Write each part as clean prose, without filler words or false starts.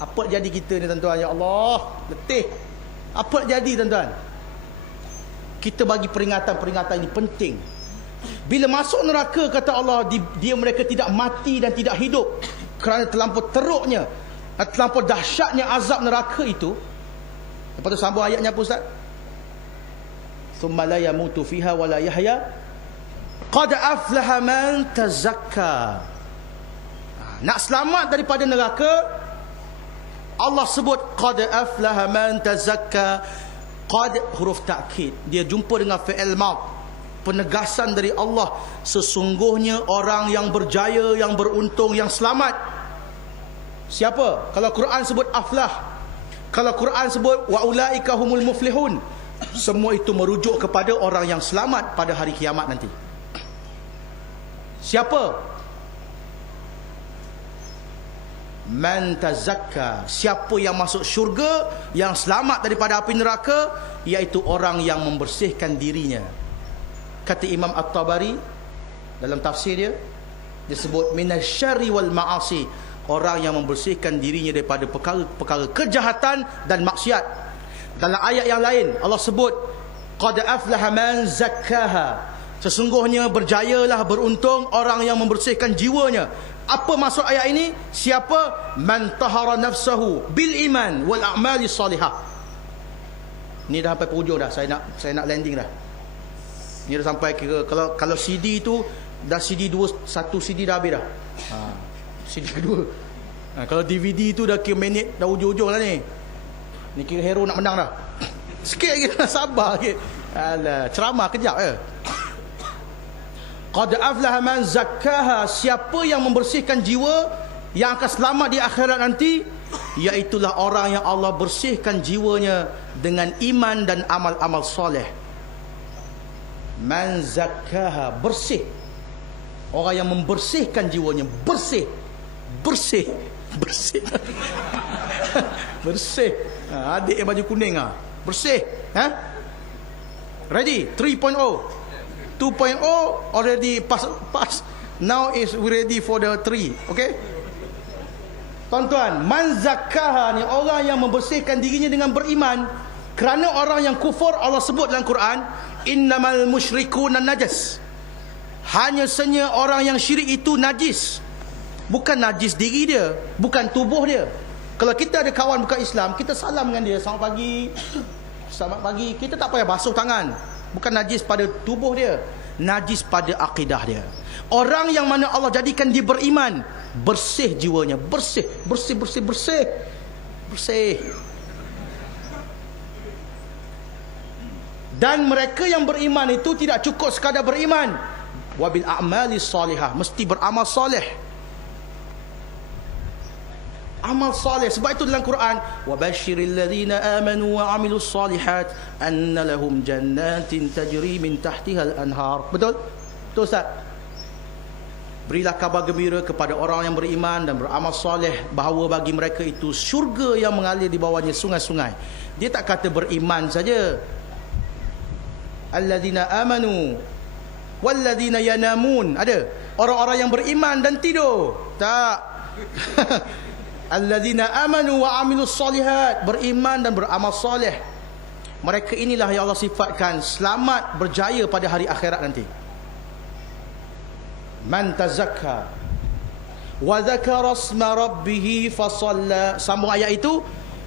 Apa jadi kita ni tuan-tuan? Ya Allah, letih. Apa jadi tuan-tuan? Kita bagi peringatan-peringatan ini penting. Bila masuk neraka, kata Allah, dia mereka tidak mati dan tidak hidup, kerana terlampau teruknya dan terlampau dahsyatnya azab neraka itu. Lepas tu sambung ayatnya apa Ustaz? Thumma la yamutu fiha wa la yahya qad aflaha man tazakka. Nak selamat daripada neraka, Allah sebut qad aflaha man tazakka. Qad huruf takkid, dia jumpa dengan fi'il maud, penegasan dari Allah. Sesungguhnya orang yang berjaya, yang beruntung, yang selamat. Siapa? Kalau Quran sebut aflah, kalau Quran sebut wa ulaika humul muflihun, semua itu merujuk kepada orang yang selamat pada hari kiamat nanti. Siapa? Man tazakka, siapa yang masuk syurga, yang selamat daripada api neraka, iaitu orang yang membersihkan dirinya. Kata Imam At-Tabari dalam tafsir dia, disebut minasyarri wal ma'asi, orang yang membersihkan dirinya daripada perkara-perkara kejahatan dan maksiat. Dalam ayat yang lain Allah sebut qad aflaha man zakkaha, sesungguhnya berjayalah, beruntung orang yang membersihkan jiwanya. Apa maksud ayat ini? Siapa? Man tahara nafsahu bil iman wal a'mali salihah. Ni dah sampai penghujung dah. Saya nak landing dah. Ni dah sampai kira kalau CD tu dah CD 2, satu CD dah habis dah. CD kedua. Kalau DVD tu dah kira minit dah hujung-hujung lah ni. Ni kira hero nak menang dah. Sikit lagi, sabar sikit. Alah, ceramah kejap je. Qad aflaha man zakkaha, siapa yang membersihkan jiwa, yang akan selamat di akhirat nanti, iaitulah orang yang Allah bersihkan jiwanya dengan iman dan amal-amal soleh. Man zakkaha, bersih. Orang yang membersihkan jiwanya, bersih. Bersih. Bersih. Adik yang baju kuning bersih. Ready? 3.0. 2.0 already pass. Now is we ready for the 3. Okay? Tuan-tuan, man zakkaha ni orang yang membersihkan dirinya dengan beriman. Kerana orang yang kufur, Allah sebut dalam Quran, innamal musyrikuna najas. Hanya saja orang yang syirik itu najis. Bukan najis diri dia, bukan tubuh dia. Kalau kita ada kawan bukan Islam, kita salam dengan dia, selamat pagi. Selamat pagi. Kita tak payah basuh tangan. Bukan najis pada tubuh dia, najis pada akidah dia. Orang yang mana Allah jadikan dia beriman, bersih jiwanya, bersih. Dan mereka yang beriman itu tidak cukup sekadar beriman, wabil a'mali salihah, mesti beramal soleh. Amal soleh. Sebab itu dalam Quran, wa basyiril ladzina amanu wa amilus solihat anna lahum jannatin tajri min tahtiha al-anhar. Betul? Betul Ustaz? Berilah kabar gembira kepada orang yang beriman dan beramal soleh, bahawa bagi mereka itu syurga yang mengalir di bawahnya sungai-sungai. Dia tak kata beriman saja. Alladzina amanu walladzina yanamun. Ada orang-orang yang beriman dan tidur. Tak. Alladzina amanu wa amilus solihat, beriman dan beramal soleh. Mereka inilah yang Allah sifatkan selamat, berjaya pada hari akhirat nanti. Man tazakka wa dzakara isma rabbih fa shalla. Sambung ayat itu,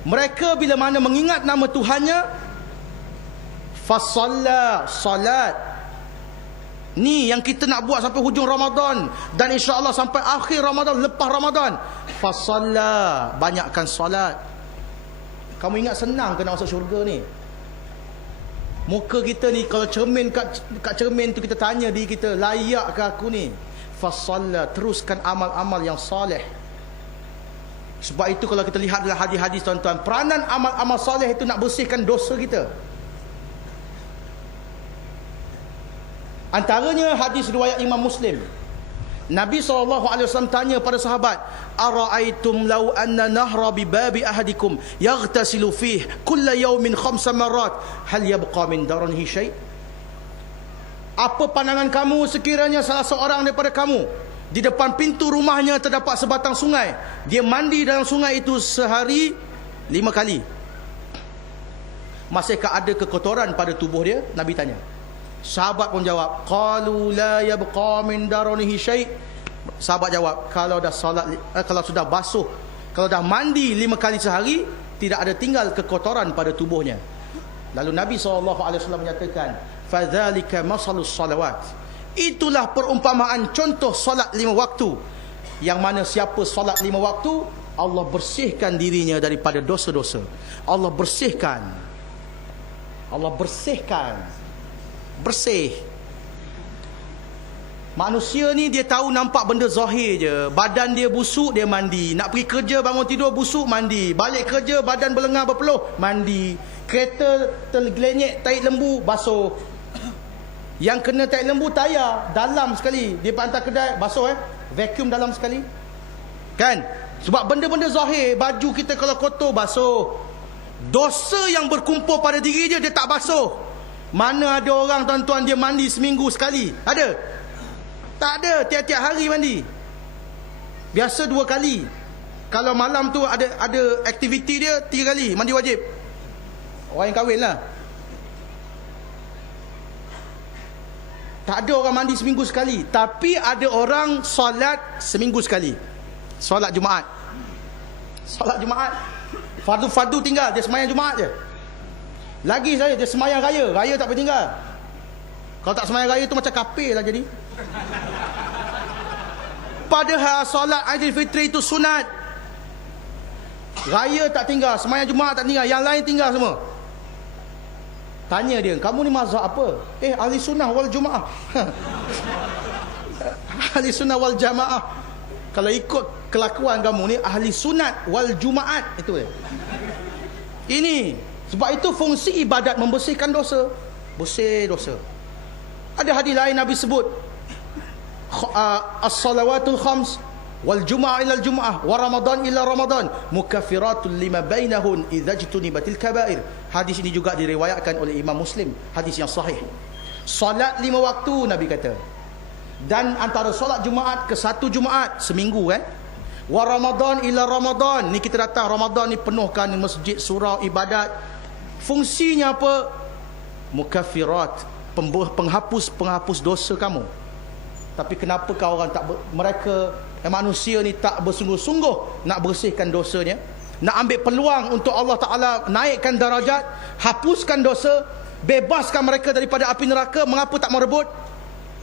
mereka bila mana mengingat nama Tuhannya, fa shalla, salat. Ni yang kita nak buat sampai hujung Ramadan, dan insya-Allah sampai akhir Ramadan, lepas Ramadan. Fasalla, banyakkan solat. Kamu ingat senang ke nak masuk syurga ni? Muka kita ni, kalau cermin kat cermin tu kita tanya diri kita, layak ke aku ni? Fasalla, teruskan amal-amal yang soleh. Sebab itu kalau kita lihat dalam hadis-hadis tuan-tuan, peranan amal-amal soleh itu nak bersihkan dosa kita. Antaranya hadis riwayat Imam Muslim. Nabi SAW tanya pada sahabat, ara'aitum law anna nahra bi babi ahadikum yaghtasilu fihi kulla yawmin 5 marrat hal yabqa min daranihi syai'? Apa pandangan kamu sekiranya salah seorang daripada kamu Di depan pintu rumahnya terdapat sebatang sungai. Dia mandi dalam sungai itu sehari 5 kali. Masihkah ada kekotoran pada tubuh dia? Nabi tanya. Sahabat pun jawab, qalu la yabqa min daranihi syai'. Sahabat jawab, kalau dah solat, kalau sudah basuh, kalau dah mandi 5 kali sehari, tidak ada tinggal kekotoran pada tubuhnya. Lalu Nabi SAW menyatakan, fadzalika masalus salawat. Itulah perumpamaan contoh solat 5 waktu. Yang mana siapa solat 5 waktu, Allah bersihkan dirinya daripada dosa-dosa. Allah bersihkan. Allah bersihkan. Bersih. Manusia ni dia tahu nampak benda zahir je. Badan dia busuk, dia mandi. Nak pergi kerja, bangun tidur busuk, mandi. Balik kerja, badan berlengar berpeluh, mandi. Kereta tergelenyek tahi lembu, basuh. Yang kena tahi lembu tayar dalam sekali. Dia hantar kedai, basuh vacuum dalam sekali. Kan? Sebab benda-benda zahir, baju kita kalau kotor, basuh. Dosa yang berkumpul pada diri dia tak basuh. Mana ada orang tuan-tuan dia mandi seminggu sekali? Ada? Tak ada, tiap-tiap hari mandi. Biasa 2 kali. Kalau malam tu ada aktiviti dia 3 kali mandi wajib. Orang yang kahwin lah. Tak ada orang mandi seminggu sekali. Tapi ada orang solat seminggu sekali. Solat Jumaat. Solat Jumaat. Fardu-fardu tinggal, dia semayang Jumaat je. Lagi saya, dia semayang raya. Raya tak boleh tinggal. Kalau tak semayang raya tu macam kafir lah jadi. Padahal solat Aidilfitri itu sunat. Raya tak tinggal, semayang Jumaat tak tinggal, yang lain tinggal semua. Tanya dia, kamu ni mazhab apa? Ahli sunnah wal jumaah. Ahli sunnah wal jamaah. Kalau ikut kelakuan kamu ni, ahli sunat wal jumaat. Itu dia. Ini. Sebab itu fungsi ibadat membersihkan dosa. Bersih dosa. Ada hadis lain Nabi sebut, as-salawatul khams wal jum'ah ila al-jum'ah wa ramadan ila ramadan mukaffiratul lima bainahun idza jtunibatil kaba'ir. Hadis ini juga diriwayatkan oleh Imam Muslim, hadis yang sahih. Solat 5 waktu Nabi kata. Dan antara solat Jumaat ke satu Jumaat seminggu wa ramadan ila ramadan, ni kita datang Ramadan ni penuhkan masjid, surau, ibadat. Fungsinya apa? Mukaffirat, penghapus dosa kamu. Tapi kenapa kau orang tak mereka manusia ni tak bersungguh-sungguh nak bersihkan dosanya, nak ambil peluang untuk Allah Ta'ala naikkan darajat, hapuskan dosa, bebaskan mereka daripada api neraka. Mengapa tak merebut?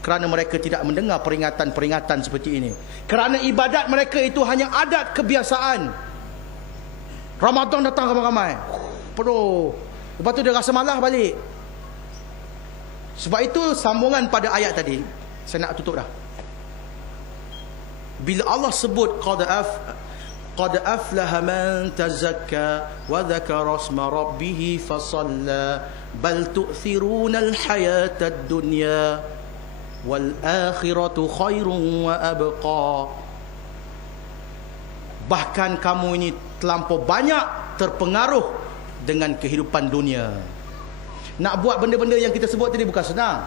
Kerana mereka tidak mendengar peringatan-peringatan seperti ini. Kerana ibadat mereka itu hanya adat kebiasaan. Ramadan datang ramai-ramai, penuh, lepas tu dia rasa malas balik. Sebab itu sambungan pada ayat tadi, saya nak tutup dah. Bila Allah sebut qad aflaha man tazakka wa dzakara isma rabbih fasalla bal tu'thiruna al-hayata ad-dunya wal akhiratu khairun wa abqa. Bahkan kamu ini terlampau banyak terpengaruh dengan kehidupan dunia. Nak buat benda-benda yang kita sebut tadi bukan senang.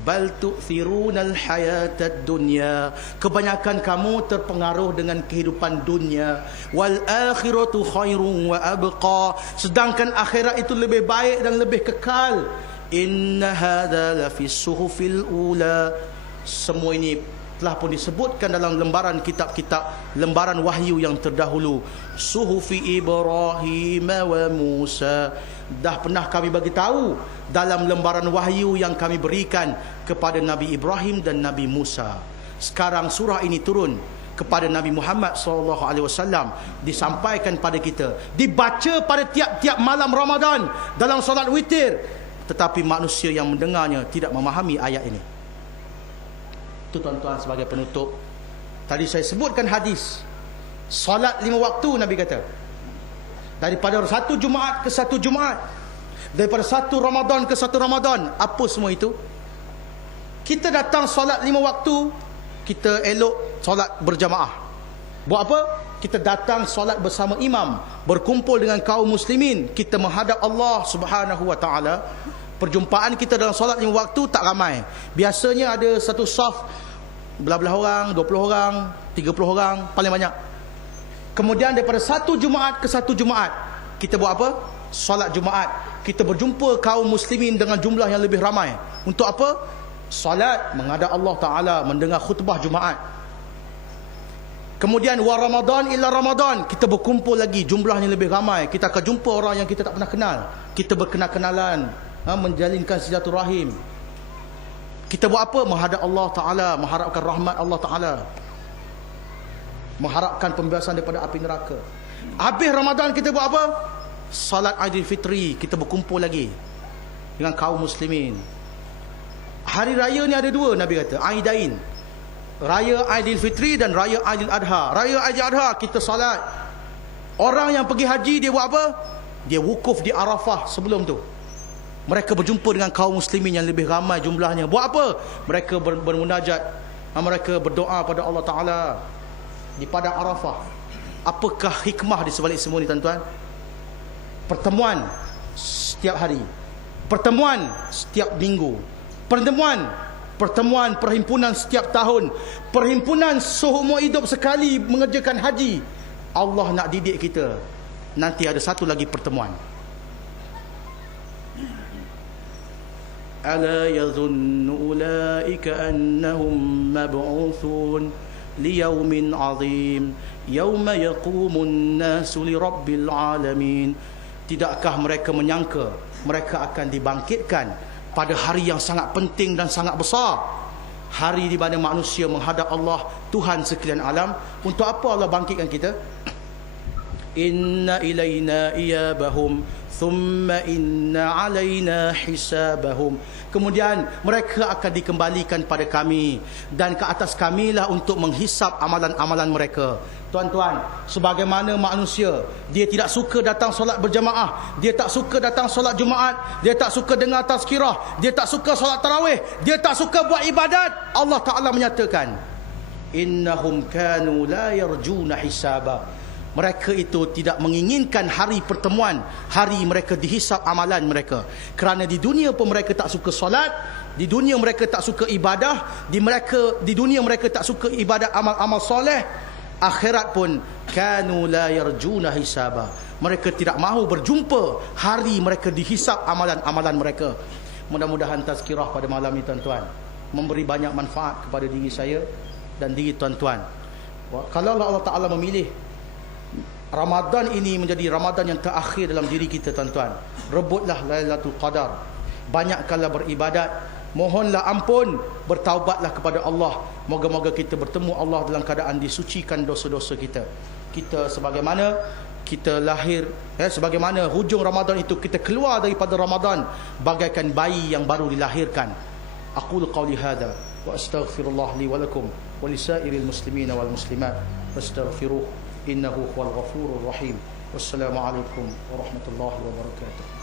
Bal tu'thirunal hayatad dunya. Kebanyakan kamu terpengaruh dengan kehidupan dunia. Wal akhiratu khairun wa abqa. Sedangkan akhirat itu lebih baik dan lebih kekal. Inna hadza la fi suhufil ula. Semua ini telah pun disebutkan dalam lembaran kitab-kitab, lembaran wahyu yang terdahulu. Suhufi Ibrahim wa Musa. Dah pernah kami bagi tahu dalam lembaran wahyu yang kami berikan kepada Nabi Ibrahim dan Nabi Musa. Sekarang surah ini turun kepada Nabi Muhammad SAW, disampaikan pada kita, dibaca pada tiap-tiap malam Ramadan dalam solat witir. Tetapi manusia yang mendengarnya tidak memahami ayat ini. Itu tuan-tuan sebagai penutup. Tadi saya sebutkan hadis solat 5 waktu. Nabi kata daripada satu Jumaat ke satu Jumaat, daripada satu Ramadan ke satu Ramadan. Apa semua itu? Kita datang solat 5 waktu, kita elok solat berjamaah. Buat apa? Kita datang solat bersama imam, berkumpul dengan kaum muslimin, kita menghadap Allah Subhanahu wa taala. Perjumpaan kita dalam solat 5 waktu tak ramai. Biasanya ada satu saf belah-belah orang, 20 orang, 30 orang, paling banyak. Kemudian daripada satu Jumaat ke satu Jumaat, kita buat apa? Solat Jumaat. Kita berjumpa kaum muslimin dengan jumlah yang lebih ramai. Untuk apa? Solat, menghadap Allah Ta'ala, mendengar khutbah Jumaat. Kemudian wa Ramadan illa Ramadan, kita berkumpul lagi, jumlahnya lebih ramai. Kita akan jumpa orang yang kita tak pernah kenal. Kita berkenal-kenalan, menjalinkan silaturahim. Kita buat apa? Menghadap Allah Ta'ala, mengharapkan rahmat Allah Ta'ala, mengharapkan pembebasan daripada api neraka. Habis Ramadan kita buat apa? Salat Aidilfitri, kita berkumpul lagi dengan kaum muslimin. Hari raya ni ada dua, Nabi kata, Aidain. Raya Aidilfitri dan Raya Aidil Adha. Raya Aidil Adha kita salat. Orang yang pergi haji dia buat apa? Dia wukuf di Arafah sebelum tu. Mereka berjumpa dengan kaum muslimin yang lebih ramai jumlahnya. Buat apa? Mereka bermunajat, mereka berdoa pada Allah Ta'ala di padang Arafah. Apakah hikmah di sebalik semua ni, tuan-tuan? Pertemuan setiap hari, pertemuan setiap minggu, pertemuan perhimpunan setiap tahun, perhimpunan seumur hidup sekali mengerjakan haji. Allah nak didik kita. Nanti ada satu lagi pertemuan. Ala yadhunnu ulaika annahum mab'uthun liyaumin 'azim yauma yaqumun nasu lirabbil alamin. Tidakkah mereka menyangka mereka akan dibangkitkan pada hari yang sangat penting dan sangat besar, hari di mana manusia menghadap Allah, Tuhan sekalian alam. Untuk apa Allah bangkitkan kita? Inna ilaina iyabahum thumma inna alaina hisabahum. Kemudian mereka akan dikembalikan pada kami, dan ke atas kamilah untuk menghisap amalan-amalan mereka. Tuan-tuan, sebagaimana manusia, dia tidak suka datang solat berjamaah, dia tak suka datang solat Jumaat, dia tak suka dengar tazkirah, dia tak suka solat tarawih, dia tak suka buat ibadat. Allah Ta'ala menyatakan, innahum kanu la yarjuna hisaba. Mereka itu tidak menginginkan hari pertemuan, hari mereka dihisap amalan mereka. Kerana di dunia pun mereka tak suka solat, di dunia mereka tak suka ibadah, di dunia mereka tak suka ibadat amal-amal soleh. Akhirat pun kanu la yarjuna hisaba. Mereka tidak mahu berjumpa hari mereka dihisap amalan-amalan mereka. Mudah-mudahan tazkirah pada malam ini, tuan-tuan, memberi banyak manfaat kepada diri saya dan diri tuan-tuan. Kalau Allah Ta'ala memilih Ramadan ini menjadi Ramadan yang terakhir dalam diri kita, tuan-tuan, rebutlah Lailatul Qadar, banyakkanlah beribadat, mohonlah ampun, bertaubatlah kepada Allah. Moga-moga kita bertemu Allah dalam keadaan disucikan dosa-dosa kita. Kita sebagaimana kita lahir, sebagaimana hujung Ramadan itu kita keluar daripada Ramadan bagaikan bayi yang baru dilahirkan. Aqulu qawli hadha wa astaghfirullah li wa lakum wa lisairil muslimina wal muslimat fastaghfiruh innahu huwal ghafurur rahim. Wassalamu alaikum warahmatullahi wabarakatuh.